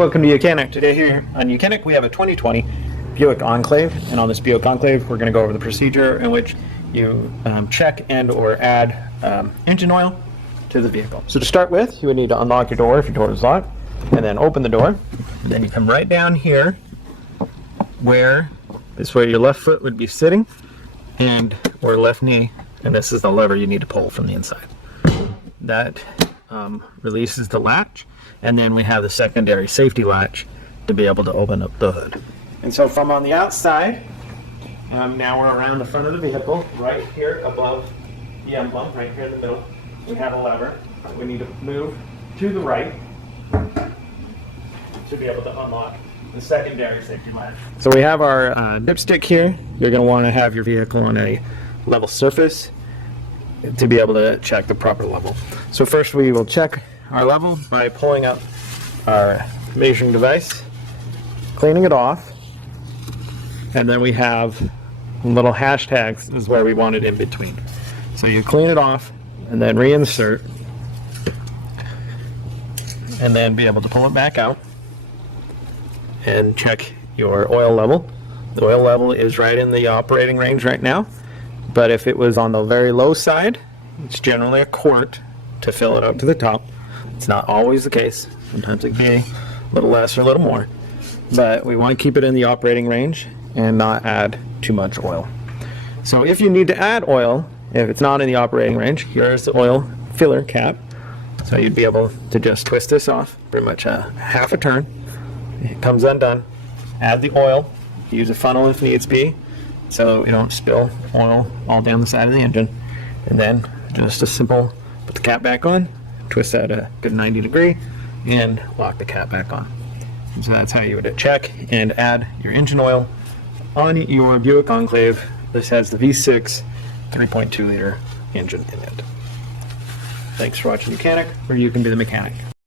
Welcome to YOUCANIC. Today here on YOUCANIC we have a 2020 Buick Enclave, and on this Buick Enclave we're going to go over the procedure in which you check and or add engine oil to the vehicle. So to start with, you would need to unlock your door if your door is locked, and then open the door. Then you come right down here where your left foot would be sitting and or left knee, and this is the lever you need to pull from the inside. That releases the latch, and then we have the secondary safety latch to be able to open up the hood. And so from on the outside, now we're around the front of the vehicle, right here above the emblem, right here in the middle, we have a lever. We need to move to the right to be able to unlock the secondary safety latch. So we have our dipstick here. You're going to want to have your vehicle on a level surface to be able to check the proper level. So first we will check our level by pulling up our measuring device, cleaning it off, and then we have little hashtags is where we want it in between. So you clean it off and then reinsert, and then be able to pull it back out and check your oil level. The oil level is right in the operating range right now, but if it was on the very low side, it's generally a quart to fill it up to the top. It's not always the case. Sometimes it can be a little less or a little more, but we want to keep it in the operating range and not add too much oil. So if you need to add oil, if it's not in the operating range, here's the oil filler cap. So you'd be able to just twist this off, pretty much a half a turn. It comes undone. Add the oil. Use a funnel if needs be, so you don't spill oil all down the side of the engine. And then just a simple, put the cap back on, twist that a good 90 degree, and lock the cap back on. And so that's how you would check and add your engine oil on your Buick Enclave. This has the V6 3.2 liter engine in it. Thanks for watching YOUCANIC, where you can be the mechanic.